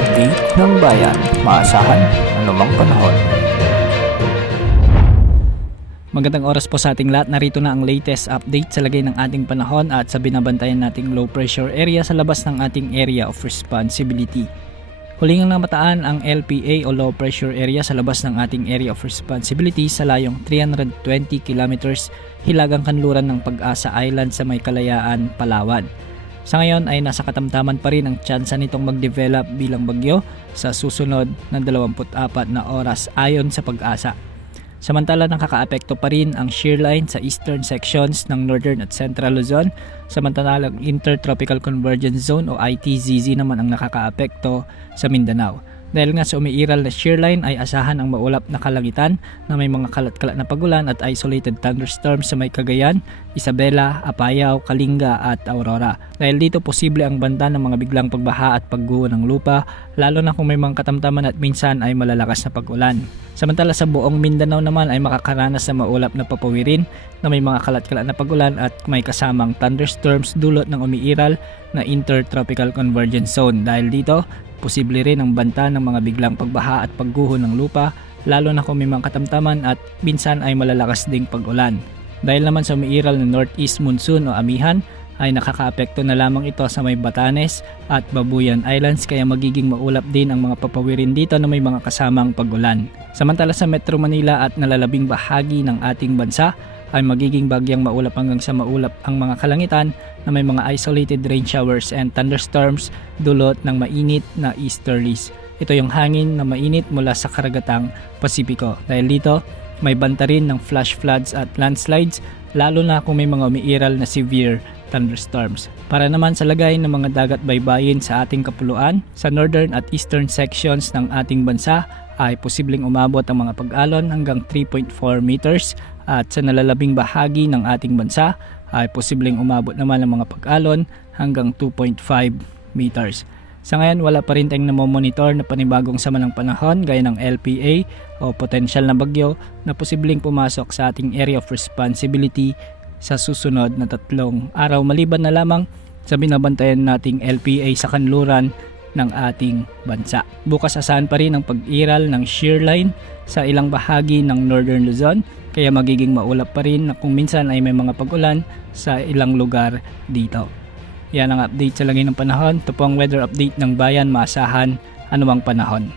update ng bayan, maasahan anumang panahon. Magandang oras po sa ating lahat. Narito na ang latest update sa lagay ng ating panahon at sa binabantayan nating low pressure area sa labas ng ating area of responsibility. Huling namataan ang LPA o low pressure area sa labas ng ating area of responsibility sa layong 320 kilometers hilagang kanluran ng Pag-asa Island sa may Kalayaan, Palawan. Sa ngayon ay nasa katamtaman pa rin ang tsansa nitong mag-develop bilang bagyo sa susunod na 24 na oras ayon sa Pag-asa. Samantala nakakaapekto pa rin ang shear line sa eastern sections ng Northern at Central Luzon, samantalang Intertropical Convergence Zone o ITZZ naman ang nakakaapekto sa Mindanao. Dahil nga sa umiiral na shear line ay asahan ang maulap na kalangitan na may mga kalat-kalat na pagulan at isolated thunderstorms sa may Cagayan, Isabela, Apayao, Kalinga at Aurora. Dahil dito posible ang banta ng mga biglang pagbaha at pagguho ng lupa, lalo na kung may mga katamtaman at minsan ay malalakas na pag-ulan. Samantala sa buong Mindanao naman ay makakaranas sa maulap na papawirin na may mga kalat-kalat na pagulan at may kasamang thunderstorms dulot ng umiiral na Intertropical Convergence Zone. Dahil dito, posible rin ang banta ng mga biglang pagbaha at pagguho ng lupa, lalo na kung may mga katamtaman at minsan ay malalakas ding pag-ulan. Dahil naman sa umiiral na Northeast Monsoon o Amihan, ay nakakaapekto na lamang ito sa may Batanes at Babuyan Islands, kaya magiging maulap din ang mga papawirin dito na may mga kasamang pag-ulan. Samantala sa Metro Manila at nalalabing bahagi ng ating bansa ay magiging bagyang maulap hanggang sa maulap ang mga kalangitan na may mga isolated rain showers and thunderstorms dulot ng mainit na easterlies. Ito yung hangin na mainit mula sa karagatang Pasipiko. Dahil dito, may banta rin ng flash floods at landslides, lalo na kung may mga umiiral na severe thunderstorms. Para naman sa lagay ng mga dagat baybayin sa ating kapuluan, sa northern at eastern sections ng ating bansa ay posibleng umabot ang mga pag-alon hanggang 3.4 meters at sa nalalabing bahagi ng ating bansa ay posibleng umabot naman ang mga pag-alon hanggang 2.5 meters. Sa ngayon wala pa rin tayong namomonitor na panibagong sama ng panahon gaya ng LPA o potensyal na bagyo na posibleng pumasok sa ating area of responsibility sa susunod na 3 araw, maliban na lamang sa binabantayan nating LPA sa kanluran ng ating bansa. Bukas asahan pa rin ang pag-iral ng shear line sa ilang bahagi ng Northern Luzon, kaya magiging maulap pa rin na kung minsan ay may mga pag-ulan sa ilang lugar dito. Yan ang update sa lagay ng panahon. Ito po ang weather update ng bayan, maasahan anumang panahon.